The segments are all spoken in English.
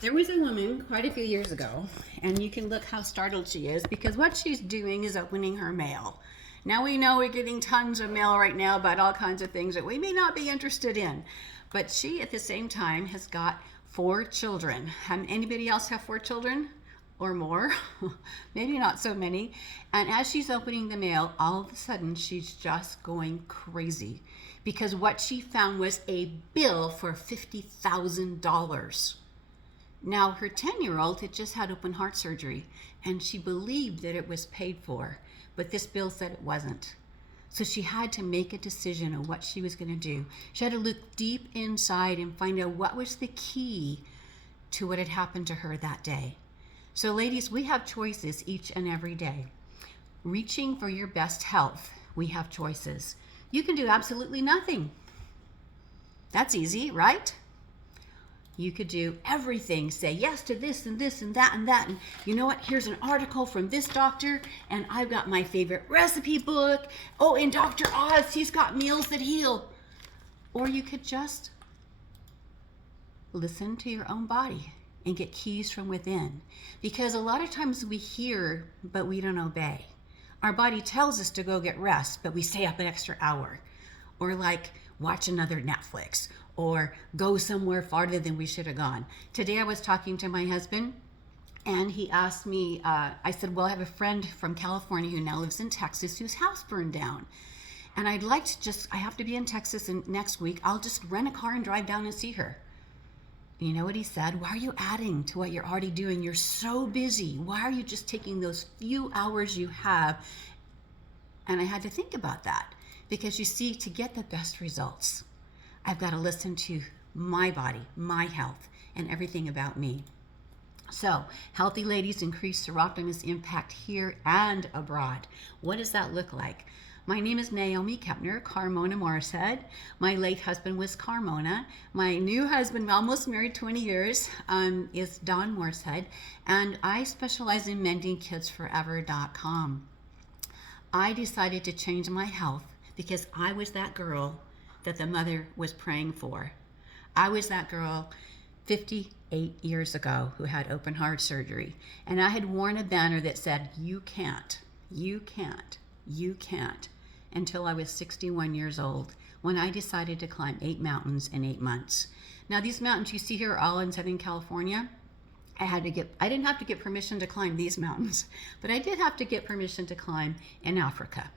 There was a woman quite a few years ago, and you can look how startled she is because what she's doing is opening her mail. Now we know we're getting tons of mail right now about all kinds of things that we may not be interested in. But she, at the same time, has got 4 children. Anybody else have 4 children? Or more? Maybe not so many. And as she's opening the mail, all of a sudden she's just going crazy because what she found was a bill for $50,000. Now, her 10-year-old had just had open heart surgery, and she believed that it was paid for, but this bill said it wasn't. So she had to make a decision on what she was going to do. She had to look deep inside and find out what was the key to what had happened to her that day. So, ladies, we have choices each and every day. Reaching for your best health, we have choices. You can do absolutely nothing. That's easy, right? You could do everything, say yes to this and this and that and that. And you know what? Here's an article from this doctor, and I've got my favorite recipe book. Oh, and Dr. Oz, he's got meals that heal. Or you could just listen to your own body and get keys from within. Because a lot of times we hear, but we don't obey. Our body tells us to go get rest, but we stay up an extra hour. Or like watch another Netflix, or go somewhere farther than we should have gone. Today I was talking to my husband, and he asked me, I said, well, I have a friend from California who now lives in Texas whose house burned down. And I'd like to I have to be in Texas next week. I'll just rent a car and drive down and see her. You know what he said? Why are you adding to what you're already doing? You're so busy. Why are you just taking those few hours you have? And I had to think about that because you see, to get the best results, I've got to listen to my body, my health, and everything about me. So, healthy ladies increase Soroptimist impact here and abroad. What does that look like? My name is Naomi Kepner, Carmona Morrishead. My late husband was Carmona. My new husband, almost married 20 years, is Don Morrishead. And I specialize in mendingkidsforever.com. I decided to change my health because I was that girl that the mother was praying for. I was that girl 58 years ago who had open heart surgery. And I had worn a banner that said, you can't, you can't, you can't, until I was 61 years old when I decided to climb 8 mountains in 8 months. Now, these mountains you see here are all in Southern California. I didn't have to get permission to climb these mountains, but I did have to get permission to climb in Africa.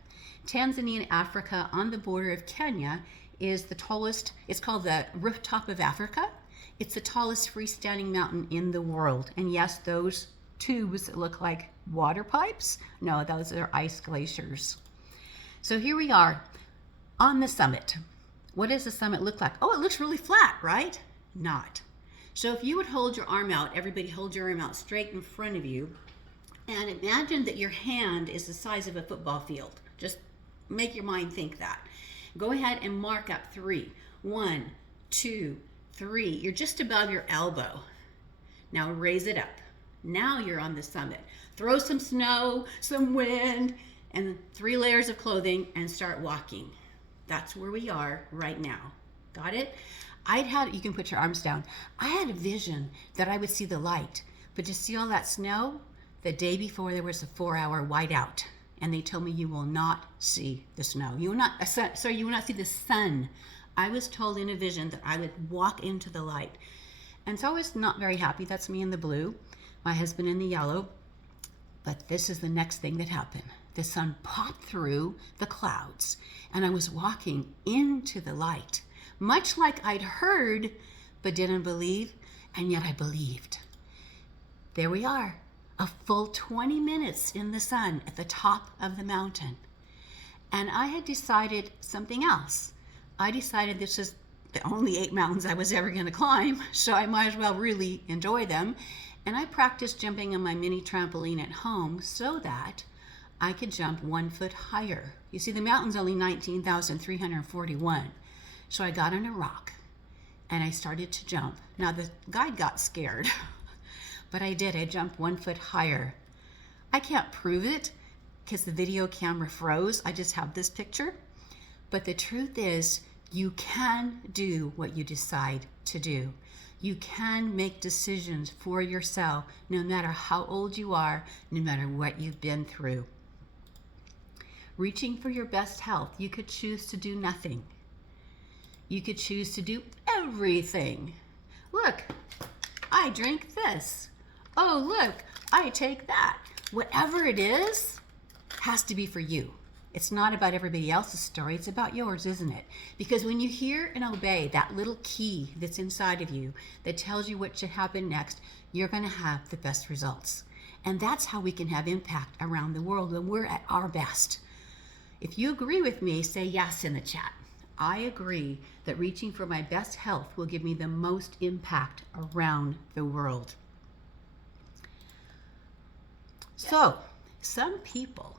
Tanzania and Africa on the border of Kenya is the tallest, it's called the rooftop of Africa. It's the tallest freestanding mountain in the world. And yes, those tubes that look like water pipes, no, those are ice glaciers. So here we are on the summit. What does the summit look like? Oh, it looks really flat, right? Not. So if you would hold your arm out, everybody hold your arm out straight in front of you, and imagine that your hand is the size of a football field. Just make your mind think that. Go ahead and mark up 3. 1, 2, 3. You're just above your elbow. Now raise it up. Now you're on the summit. Throw some snow, some wind, and 3 layers of clothing and start walking. That's where we are right now. Got it? You can put your arms down. I had a vision that I would see the light, but to see all that snow, the day before there was a 4-hour whiteout, and they told me you will not see the snow. You will not see the sun. I was told in a vision that I would walk into the light. And so I was not very happy. That's me in the blue, my husband in the yellow. But this is the next thing that happened. The sun popped through the clouds, and I was walking into the light, much like I'd heard but didn't believe, and yet I believed. There we are, a full 20 minutes in the sun at the top of the mountain. And I had decided something else. I decided this is the only 8 mountains I was ever going to climb, so I might as well really enjoy them. And I practiced jumping on my mini trampoline at home so that I could jump 1 foot higher. You see, the mountain's only 19,341. So I got on a rock and I started to jump. Now the guide got scared, but I did. I jumped 1 foot higher. I can't prove it because the video camera froze. I just have this picture. But the truth is, you can do what you decide to do. You can make decisions for yourself, no matter how old you are, no matter what you've been through. Reaching for your best health, you could choose to do nothing. You could choose to do everything. Look, I drink this. Oh, look, I take that. Whatever it is, has to be for you. It's not about everybody else's story. It's about yours, isn't it? Because when you hear and obey that little key that's inside of you that tells you what should happen next, you're going to have the best results. And that's how we can have impact around the world when we're at our best. If you agree with me, say yes in the chat. I agree that reaching for my best health will give me the most impact around the world. So, some people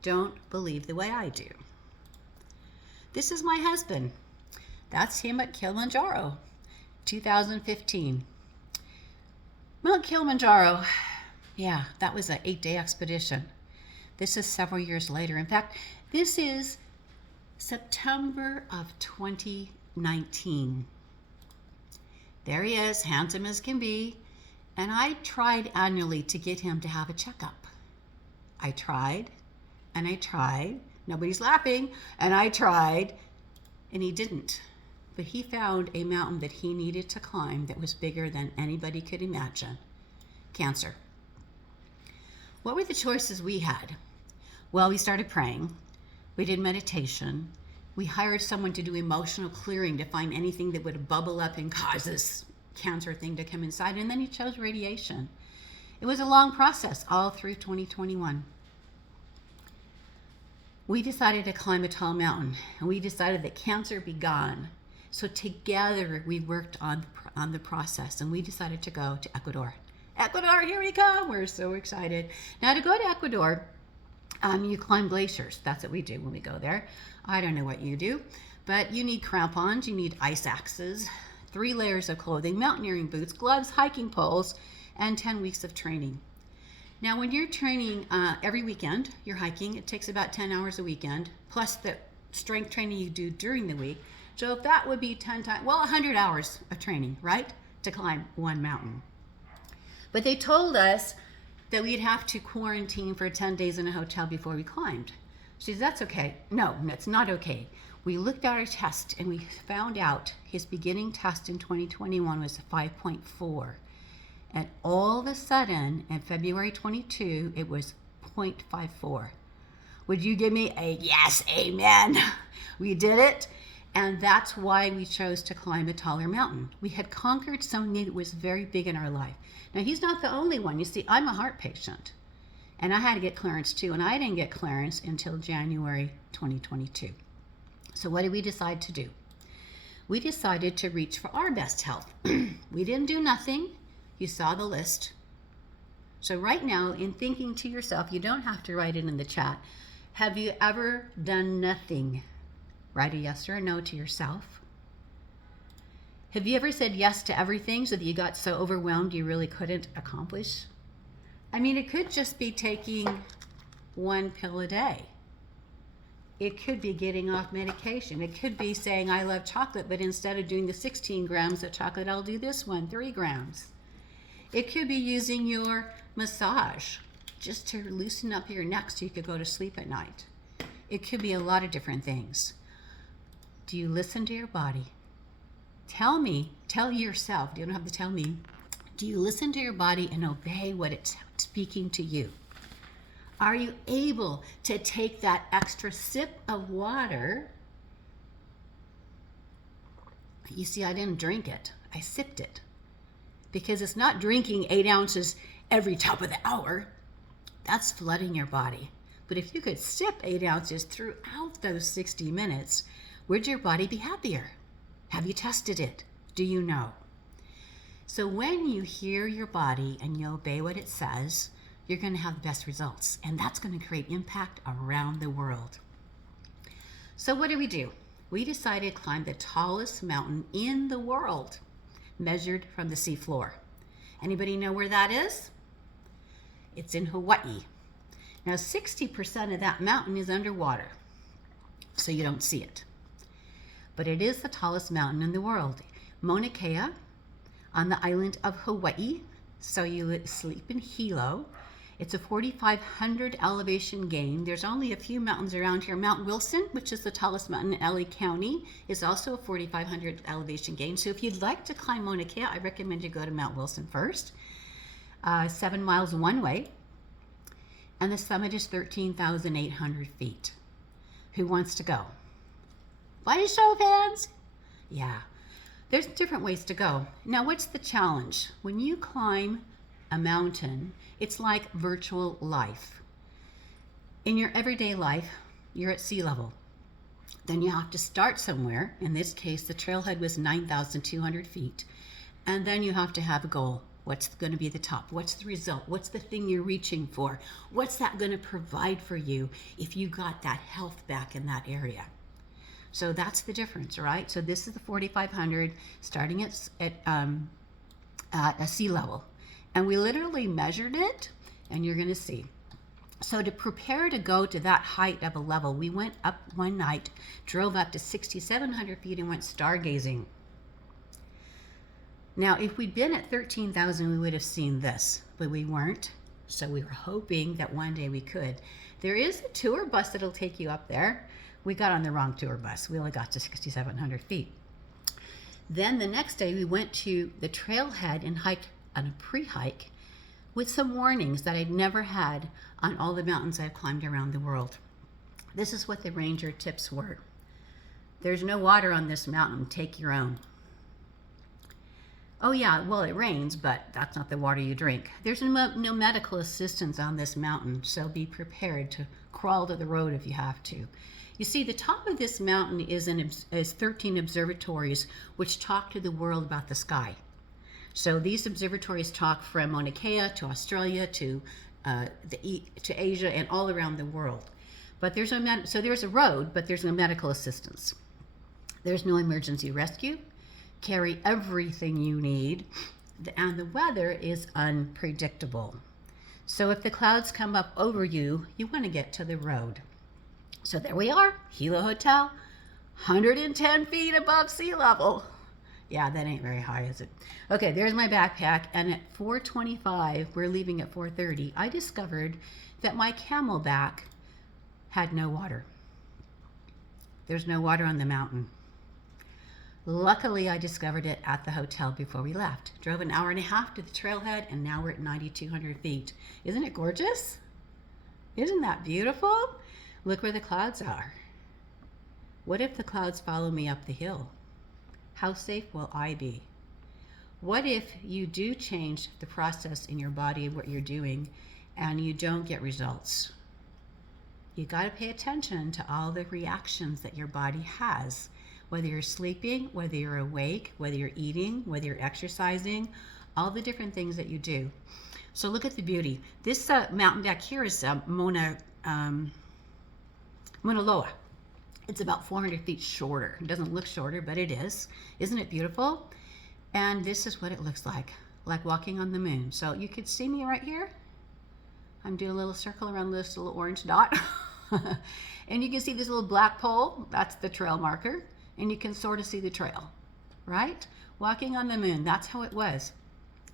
don't believe the way I do. This is my husband. That's him at Kilimanjaro, 2015. Mount Kilimanjaro, yeah, that was an 8-day expedition. This is several years later. In fact, this is September of 2019. There he is, handsome as can be. And I tried annually to get him to have a checkup. I tried, and I tried. Nobody's laughing. And I tried, and he didn't. But he found a mountain that he needed to climb that was bigger than anybody could imagine. Cancer. What were the choices we had? Well, we started praying. We did meditation. We hired someone to do emotional clearing to find anything that would bubble up and cause this cancer thing to come inside. And then he chose radiation. It was a long process all through 2021. We decided to climb a tall mountain, and we decided that cancer be gone. So together we worked on the process, and we decided to go to Ecuador. Ecuador, here we come. We're so excited. Now, to go to Ecuador, you climb glaciers. That's what we do when we go there. I don't know what you do, but you need crampons, you need ice axes, 3 layers of clothing, mountaineering boots, gloves, hiking poles, and 10 weeks of training. Now, when you're training every weekend, you're hiking, it takes about 10 hours a weekend, plus the strength training you do during the week. So if that would be 10 times, 100 hours of training, right, to climb one mountain. But they told us that we'd have to quarantine for 10 days in a hotel before we climbed. She said, that's okay. No, that's not okay. We looked at our test and we found out his beginning test in 2021 was 5.4. And all of a sudden, in February 22, it was 0.54. Would you give me a yes, amen? We did it. And that's why we chose to climb a taller mountain. We had conquered something that was very big in our life. Now, he's not the only one. You see, I'm a heart patient. And I had to get clearance too. And I didn't get clearance until January 2022. So what did we decide to do? We decided to reach for our best health. We didn't do nothing. You saw the list. So right now, in thinking to yourself, you don't have to write it in the chat. Have you ever done nothing? Write a yes or a no to yourself. Have you ever said yes to everything so that you got so overwhelmed you really couldn't accomplish? I mean, it could just be taking 1 pill a day. It could be getting off medication. It could be saying, I love chocolate, but instead of doing the 16 grams of chocolate, I'll do this one, 3 grams. It could be using your massage just to loosen up your neck so you could go to sleep at night. It could be a lot of different things. Do you listen to your body? Tell yourself, you don't have to tell me. Do you listen to your body and obey what it's speaking to you? Are you able to take that extra sip of water? You see, I didn't drink it. I sipped it. Because it's not drinking 8 ounces every top of the hour. That's flooding your body. But if you could sip 8 ounces throughout those 60 minutes, would your body be happier? Have you tested it? Do you know? So when you hear your body and you obey what it says, you're going to have the best results. And that's going to create impact around the world. So what do? We decided to climb the tallest mountain in the world, measured from the seafloor. Anybody know where that is? It's in Hawaii. Now, 60% of that mountain is underwater, so you don't see it. But it is the tallest mountain in the world. Mauna Kea on the island of Hawaii. So you sleep in Hilo. It's a 4,500 elevation gain. There's only a few mountains around here. Mount Wilson, which is the tallest mountain in LA County, is also a 4,500 elevation gain. So if you'd like to climb Mauna Kea, I recommend you go to Mount Wilson first. 7 miles one way. And the summit is 13,800 feet. Who wants to go? By a show of hands? Yeah. There's different ways to go. Now, what's the challenge? When you climb a mountain, it's like virtual life. In your everyday life, you're at sea level. Then you have to start somewhere. In this case, the trailhead was 9,200 feet. And then you have to have a goal. What's going to be the top? What's the result? What's the thing you're reaching for? What's that going to provide for you if you got that health back in that area? So that's the difference, right? So this is the 4,500 starting at a sea level. And we literally measured it, and you're going to see. So to prepare to go to that height of a level, we went up one night, drove up to 6,700 feet and went stargazing. Now, if we'd been at 13,000, we would have seen this, but we weren't. So we were hoping that one day we could. There is a tour bus that'll take you up there. We got on the wrong tour bus. We only got to 6,700 feet. Then the next day we went to the trailhead and hiked on a pre-hike with some warnings that I'd never had on all the mountains I've climbed around the world. This is what the ranger tips were. There's no water on this mountain. Take your own. Oh yeah, well it rains, but that's not the water you drink. There's no medical assistance on this mountain, so be prepared to crawl to the road if you have to. You see, the top of this mountain is 13 observatories which talk to the world about the sky. So these observatories talk from Mauna Kea to Australia to Asia and all around the world. But there's a road, but there's no medical assistance. There's no emergency rescue. Carry everything you need, and the weather is unpredictable. So if the clouds come up over you, you want to get to the road. So there we are, Hilo Hotel, 110 feet above sea level. Yeah, that ain't very high, is it? Okay, there's my backpack, and at 4:25, we're leaving at 4:30, I discovered that my Camelback had no water. There's no water on the mountain. Luckily, I discovered it at the hotel before we left. Drove an hour and a half to the trailhead, and now we're at 9,200 feet. Isn't it gorgeous? Isn't that beautiful? Look where the clouds are. What if the clouds follow me up the hill? How safe will I be? What if you do change the process in your body of what you're doing and you don't get results? You got to pay attention to all the reactions that your body has. Whether you're sleeping, whether you're awake, whether you're eating, whether you're exercising, all the different things that you do. So look at the beauty. This mountain back here is Mauna Loa. It's about 400 feet shorter. It doesn't look shorter, but it is. Isn't it beautiful? And this is what it looks like walking on the moon. So you could see me right here. I'm doing a little circle around this little orange dot. And you can see this little black pole. That's the trail marker. And you can sort of see the trail, right? Walking on the moon, that's how it was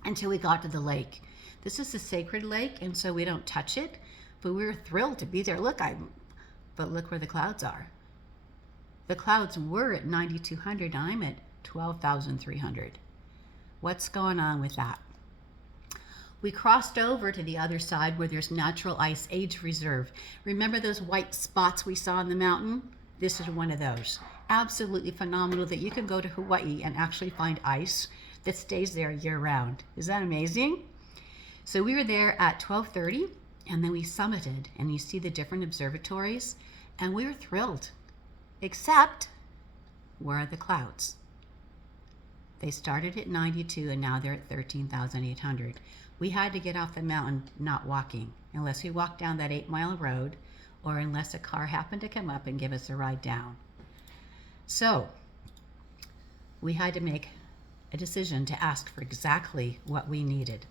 until we got to the lake. This is a sacred lake, and so we don't touch it, but we were thrilled to be there. But look where the clouds are. The clouds were at 9,200, and I'm at 12,300. What's going on with that? We crossed over to the other side where there's natural ice age reserve. Remember those white spots we saw on the mountain? This is one of those. Absolutely phenomenal that you can go to Hawaii and actually find ice that stays there year round. Is that amazing? So we were there at 12:30, and then we summited, and you see the different observatories, and we were thrilled. Except, where are the clouds? They started at 92 and now they're at 13,800. We had to get off the mountain not walking, unless we walked down that 8-mile road or unless a car happened to come up and give us a ride down. So we had to make a decision to ask for exactly what we needed.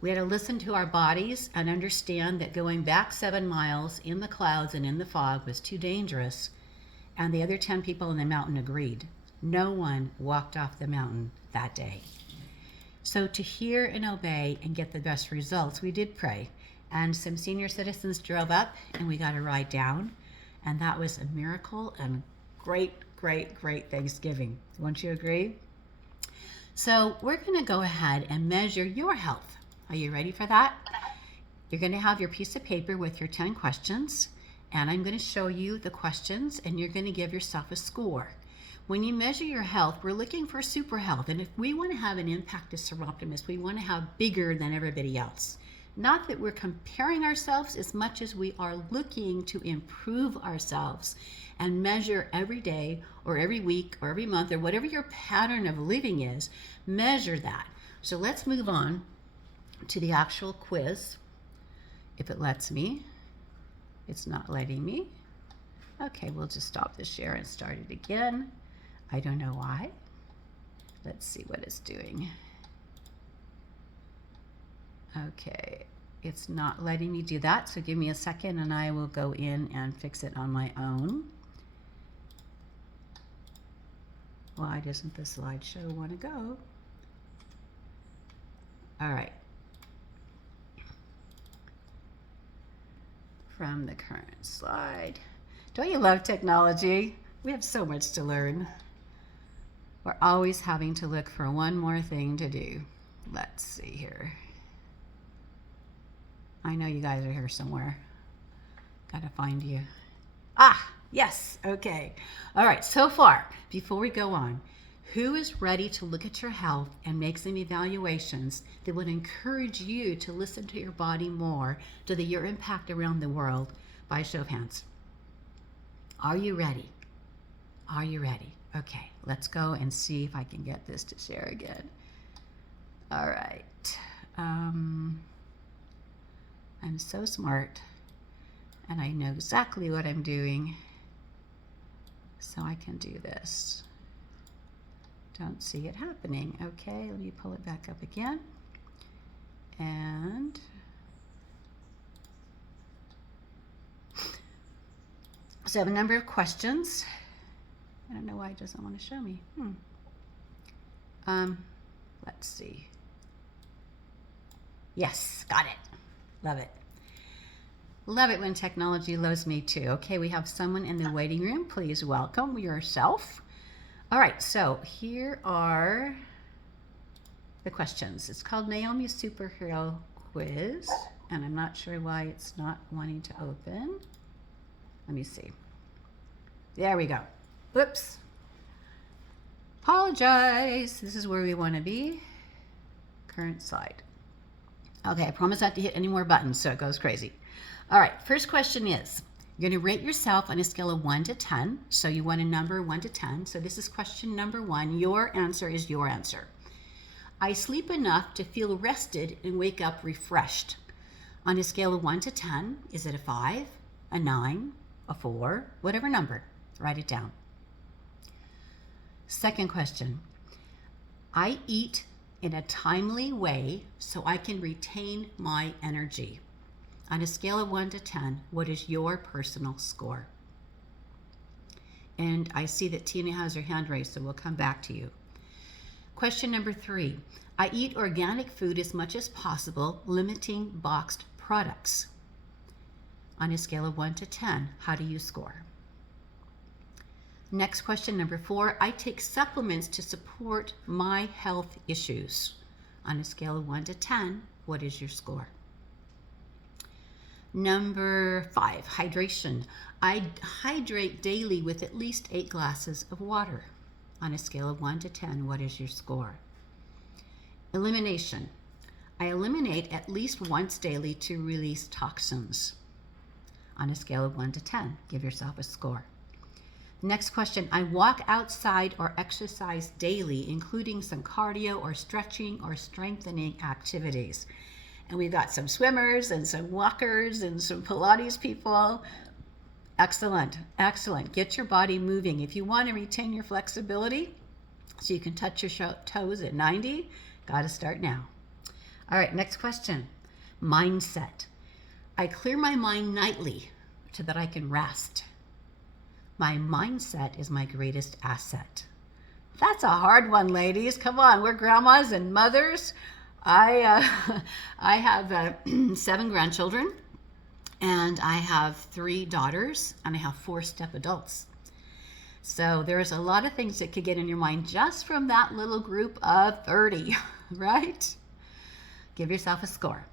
We had to listen to our bodies and understand that going back 7 miles in the clouds and in the fog was too dangerous, and the other 10 people in the mountain agreed. No one walked off the mountain that day. So to hear and obey and get the best results, we did pray. And some senior citizens drove up and we got a ride down. And that was a miracle and great, great, great Thanksgiving. Won't you agree? So we're going to go ahead and measure your health. Are you ready for that? You're going to have your piece of paper with your 10 questions. And I'm going to show you the questions and you're going to give yourself a score. When you measure your health, we're looking for super health. And if we want to have an impact as Soroptimists, we want to have bigger than everybody else. Not that we're comparing ourselves as much as we are looking to improve ourselves and measure every day or every week or every month or whatever your pattern of living is, measure that. So let's move on to the actual quiz. If it lets me. It's not letting me. Okay, we'll just stop the share and start it again. I don't know why. Let's see what it's doing. Okay, it's not letting me do that, so give me a second and I will go in and fix it on my own. Why doesn't the slideshow want to go? All right. From the current slide. Don't you love technology? We have so much to learn. We're always having to look for one more thing to do. Let's see here. I know you guys are here somewhere. Gotta find you. Ah, yes, okay. All right, so far, before we go on, who is ready to look at your health and make some evaluations that would encourage you to listen to your body more, to your impact around the world? By show of hands. Are you ready? Are you ready? Okay, let's go and see if I can get this to share again. All right. I'm so smart and I know exactly what I'm doing, so I can do this. Don't see it happening. Okay, let me pull it back up again. And so I have a number of questions. I don't know why it doesn't want to show me. Let's see. Yes, got it. Love it. Love it when technology loves me too. Okay, we have someone in the waiting room. Please welcome yourself. All right, so here are the questions. It's called Naomi's Superhero Quiz, and I'm not sure why it's not wanting to open. Let me see. There we go. Whoops. Apologize. This is where we want to be. Current slide. Okay, I promise not to hit any more buttons so it goes crazy. All right, first question is, you're going to rate yourself on a scale of 1 to 10. So you want a number 1 to 10. So this is question number 1. Your answer is your answer. I sleep enough to feel rested and wake up refreshed. On a scale of 1 to 10, is it a 5, a 9, a 4, whatever number? Write it down. Second question. I eat in a timely way so I can retain my energy. On a scale of 1 to 10, what is your personal score? And I see that Tina has her hand raised, so we'll come back to you. Question number 3. I eat organic food as much as possible, limiting boxed products. On a scale of 1 to 10, how do you score? Next question, number 4. I take supplements to support my health issues. On a scale of 1 to 10, what is your score? Number 5, hydration. I hydrate daily with at least 8 glasses of water. On a scale of 1 to 10, what is your score? Elimination. I eliminate at least once daily to release toxins. On a scale of 1 to 10, give yourself a score. Next question, I walk outside or exercise daily, including some cardio or stretching or strengthening activities. And we've got some swimmers and some walkers and some Pilates people. Excellent, excellent. Get your body moving. If you want to retain your flexibility so you can touch your toes at 90, got to start now. All right, next question. Mindset. I clear my mind nightly so that I can rest. My mindset is my greatest asset. That's a hard one, ladies. Come on, we're grandmas and mothers. I have 7 grandchildren, and I have 3 daughters, and I have 4 step adults. So there's a lot of things that could get in your mind just from that little group of 30, right? Give yourself a score.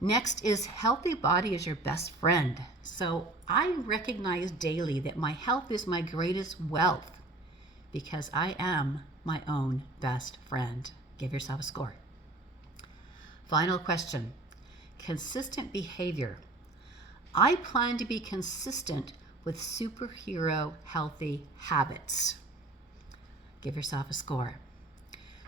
Next is healthy body is your best friend. So I recognize daily that my health is my greatest wealth because I am my own best friend. Give yourself a score. Final question. Consistent behavior. I plan to be consistent with superhero healthy habits. Give yourself a score.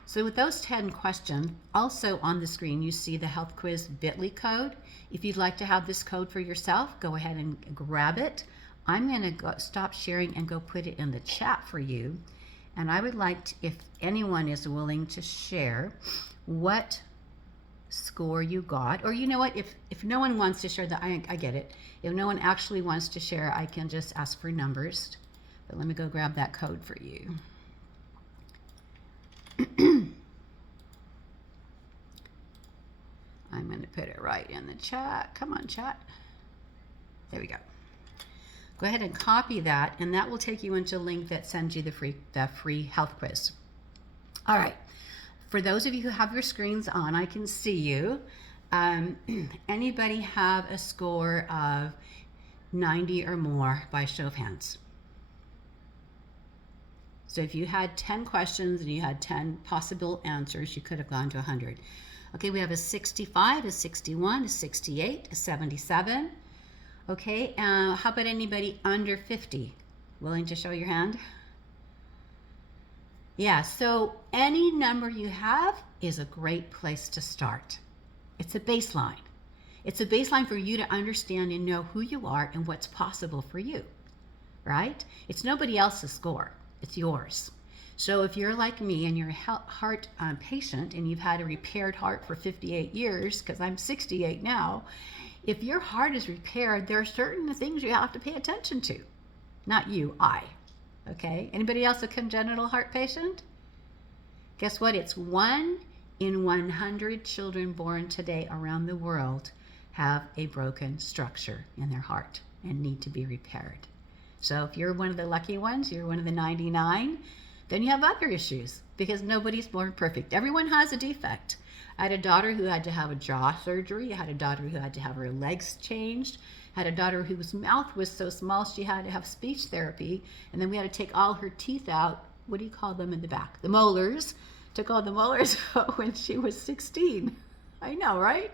So with those 10 questions, also on the screen, you see the health quiz bit.ly code. If you'd like to have this code for yourself, go ahead and grab it. I'm going to stop sharing and go put it in the chat for you. And I would like to, if anyone is willing to share what score you got, or you know what, if no one wants to share that, I get it. If no one actually wants to share, I can just ask for numbers. But let me go grab that code for you. I'm going to put it right in the chat. Come on, chat. There we go. Go ahead and copy that, and that will take you into a link that sends you the free health quiz. All right. For those of you who have your screens on, I can see you. Anybody have a score of 90 or more by show of hands? So if you had 10 questions and you had 10 possible answers, you could have gone to 100. Okay, we have a 65, a 61, a 68, a 77. Okay, how about anybody under 50? Willing to show your hand? Yeah, so any number you have is a great place to start. It's a baseline. It's a baseline for you to understand and know who you are and what's possible for you, right? It's nobody else's score. It's yours. So if you're like me and you're a heart patient and you've had a repaired heart for 58 years, because I'm 68 now, if your heart is repaired, there are certain things you have to pay attention to. Not you, I. Okay? Anybody else a congenital heart patient? Guess what? It's 1 in 100 children born today around the world have a broken structure in their heart and need to be repaired. So if you're one of the lucky ones, you're one of the 99, then you have other issues because nobody's born perfect. Everyone has a defect. I had a daughter who had to have a jaw surgery. I had a daughter who had to have her legs changed. I had a daughter whose mouth was so small she had to have speech therapy. And then we had to take all her teeth out. What do you call them in the back? The molars. Took all the molars out when she was 16. I know, right?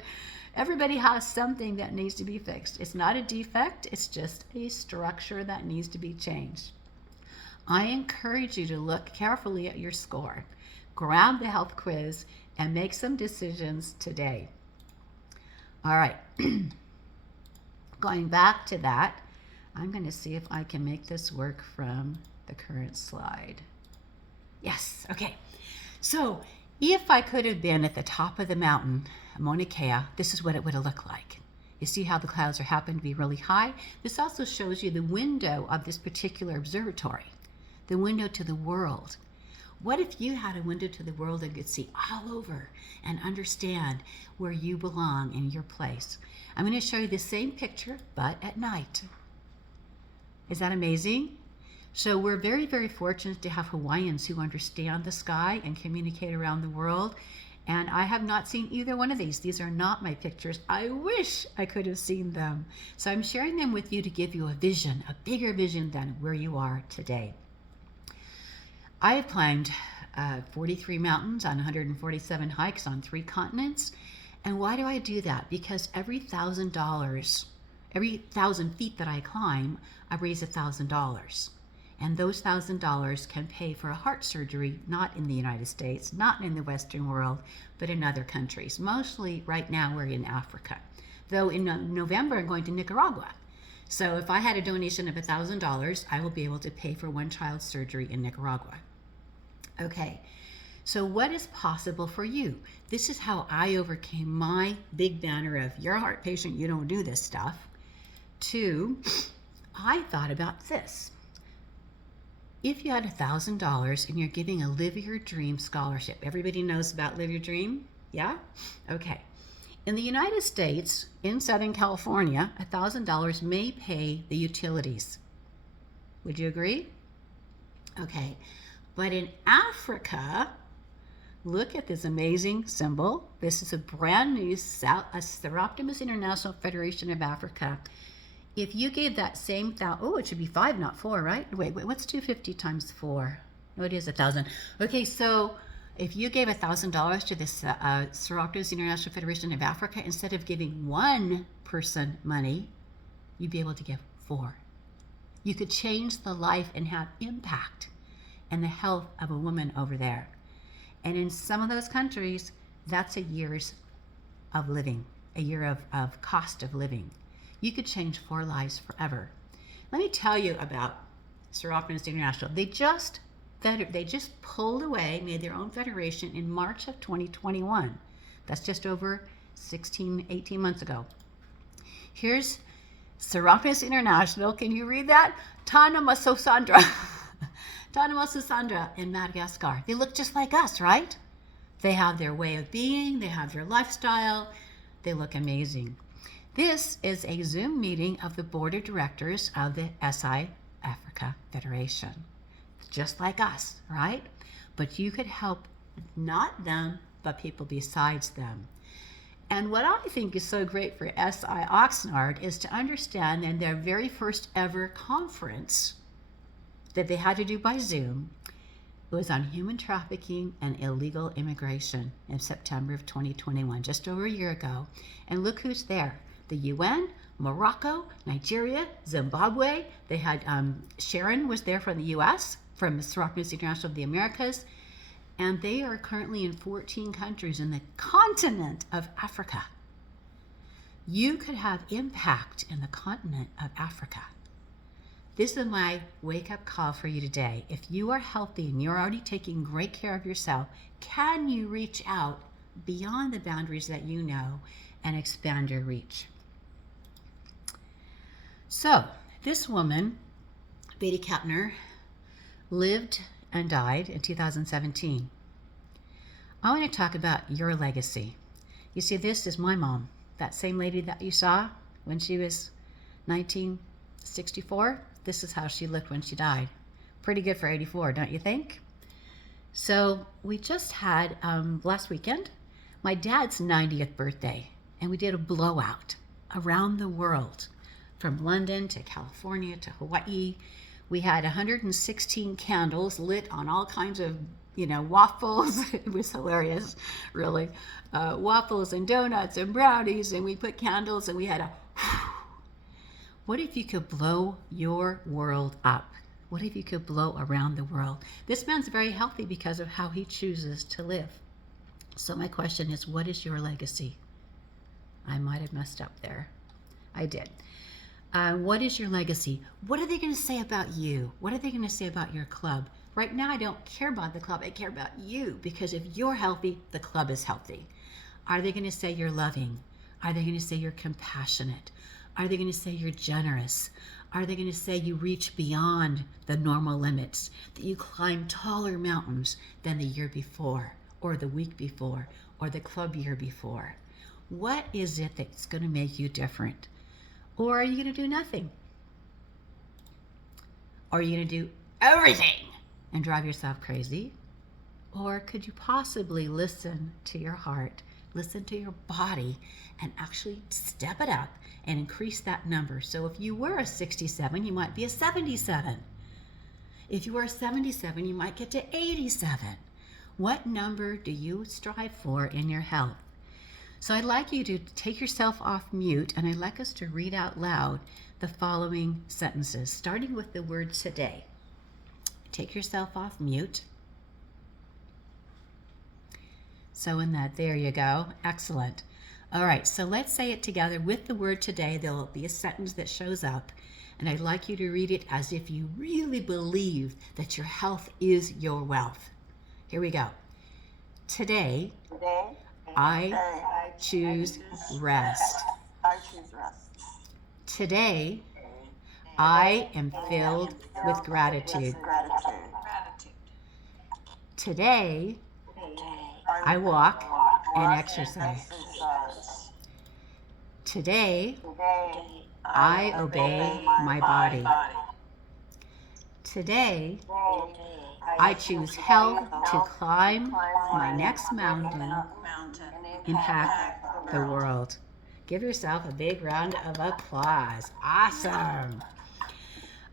Everybody has something that needs to be fixed. It's not a defect. It's just a structure that needs to be changed. I encourage you to look carefully at your score. Grab the health quiz and make some decisions today. All right. Going back to that, I'm going to see if I can make this work from the current slide. Yes. Okay. So if I could have been at the top of the mountain, Mauna Kea, this is what it would have looked like. You see how the clouds are happening to be really high? This also shows you the window of this particular observatory, the window to the world. What if you had a window to the world and could see all over and understand where you belong in your place? I'm going to show you the same picture, but at night. Is that amazing? So we're very, very fortunate to have Hawaiians who understand the sky and communicate around the world. And I have not seen either one of these. These are not my pictures. I wish I could have seen them. So I'm sharing them with you to give you a vision, a bigger vision than where you are today. I have climbed 43 mountains on 147 hikes on 3 continents. And why do I do that? Because every $1,000 feet that I climb, I raise $1,000. And those $1,000 can pay for a heart surgery, not in the United States, not in the Western world, but in other countries. Mostly right now we're in Africa. Though in November I'm going to Nicaragua. So if I had a donation of $1,000, I will be able to pay for one child's surgery in Nicaragua. Okay, so what is possible for you? This is how I overcame my big banner of you're a heart patient, you don't do this stuff, to I thought about this. If you had $1,000 and you're giving a Live Your Dream scholarship, everybody knows about Live Your Dream? Yeah? Okay. In the United States, in Southern California, $1,000 may pay the utilities. Would you agree? Okay. But in Africa, look at this amazing symbol. This is a brand new Soroptimist International Federation of Africa. If you gave that same it should be 5, not 4, right? Wait, what's 250 times 4? No, it is 1,000. Okay, so if you gave $1,000 to this Soroptimist International Federation of Africa, instead of giving one person money, you'd be able to give 4. You could change the life and have impact and the health of a woman over there. And in some of those countries, that's a year's of living, a year of cost of living. You could change 4 lives forever. Let me tell you about Soroptimist International. They just pulled away, made their own federation in March of 2021. That's just over 18 months ago. Here's Soroptimist International. Can you read that? Tanamasosandra. Tanamasosandra in Madagascar. They look just like us, right? They have their way of being. They have their lifestyle. They look amazing. This is a Zoom meeting of the board of directors of the SI Africa Federation. Just like us, right? But you could help not them, but people besides them. And what I think is so great for SI Oxnard is to understand in their very first ever conference that they had to do by Zoom, it was on human trafficking and illegal immigration in September of 2021, just over a year ago. And look who's there. The UN, Morocco, Nigeria, Zimbabwe. They had Sharon was there from the US, from Soroptimist International of the Americas, and they are currently in 14 countries in the continent of Africa. You could have impact in the continent of Africa. This is my wake-up call for you today. If you are healthy and you're already taking great care of yourself, can you reach out beyond the boundaries that you know and expand your reach? So, this woman, Betty Kapner, lived and died in 2017. I want to talk about your legacy. You see, this is my mom, that same lady that you saw when she was 1964. This is how she looked when she died. Pretty good for 84, don't you think? So we just had, last weekend, my dad's 90th birthday, and we did a blowout around the world, from London to California to Hawaii. We had 116 candles lit on all kinds of, waffles. It was hilarious, really. Waffles and donuts and brownies, and we put candles, and we had what if you could blow your world up? What if you could blow around the world? This man's very healthy because of how he chooses to live. So my question is, what is your legacy? I might have messed up there. I did. What is your legacy? What are they going to say about you? What are they going to say about your club? Right now, I don't care about the club. I care about you, because if you're healthy, the club is healthy. Are they going to say you're loving? Are they going to say you're compassionate? Are they going to say you're generous? Are they going to say you reach beyond the normal limits, that you climb taller mountains than the year before, or the week before, or the club year before? What is it that's going to make you different? Or are you going to do nothing? Or are you going to do everything and drive yourself crazy? Or could you possibly listen to your heart, listen to your body, and actually step it up and increase that number? So if you were a 67, you might be a 77. If you were a 77, you might get to 87. What number do you strive for in your health? So I'd like you to take yourself off mute, and I'd like us to read out loud the following sentences, starting with the word today. Take yourself off mute. So in that, there you go. Excellent. All right, so let's say it together with the word today. There'll be a sentence that shows up, and I'd like you to read it as if you really believe that your health is your wealth. Here we go. Today, I choose rest. I choose rest. Today, I am filled with gratitude. Today, I walk and exercise. Today, I obey my body. Today, I choose health to climb my next mountain, impact the world. Give yourself a big round of applause. Awesome.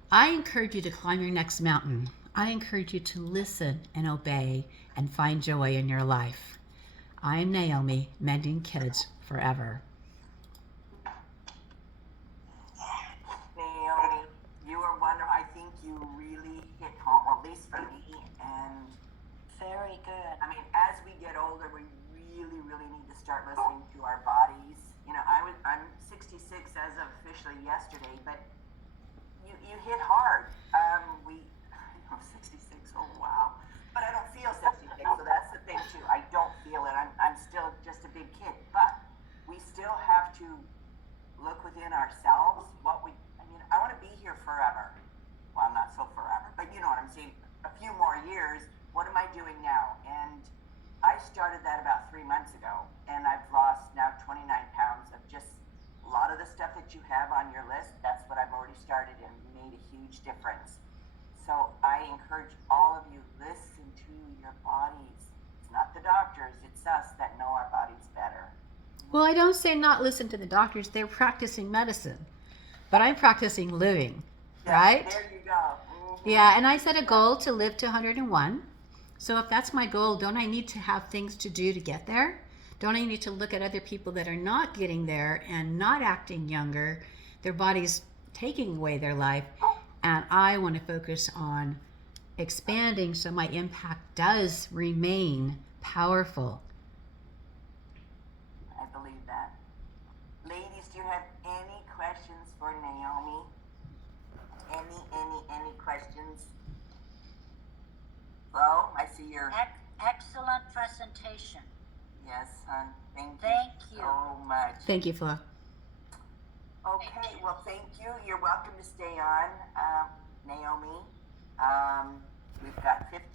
I encourage you to climb your next mountain. I encourage you to listen and obey and find joy in your life. I'm Naomi, mending kids forever. Naomi, you are wonderful. I think you really hit home, or at least for me. And Very good. I mean, as we get older, we really need to start listening to our bodies. You know, I'm 66 as of officially yesterday, but you hit hard. 66. Oh wow. But I don't feel 66, so that's the thing too. I don't feel it. I'm still just a big kid, but we still have to look within ourselves. I want to be here forever. Well, not so forever, but you know what I'm saying. A few more years. What am I doing now? And I started that about 3 months ago, and I've lost now 29 pounds of just a lot of the stuff that you have on your list. That's what I've already started and made a huge difference. So I encourage all of you, listen to your bodies. It's not the doctors, it's us that know our bodies better. Well, I don't say not listen to the doctors. They're practicing medicine, but I'm practicing living, right? There you go. Mm-hmm. Yeah, and I set a goal to live to 101. So if that's my goal, don't I need to have things to do to get there? Don't I need to look at other people that are not getting there and not acting younger, their bodies taking away their life? And I want to focus on expanding so my impact does remain powerful. I believe that. Ladies, do you have any questions for Naomi? Any questions? Flo, I see your... Excellent presentation. Yes, hon. Thank you Thank you. so much. Thank you, Flo. Okay, well, thank you. You're welcome to stay on, Naomi. We've got 15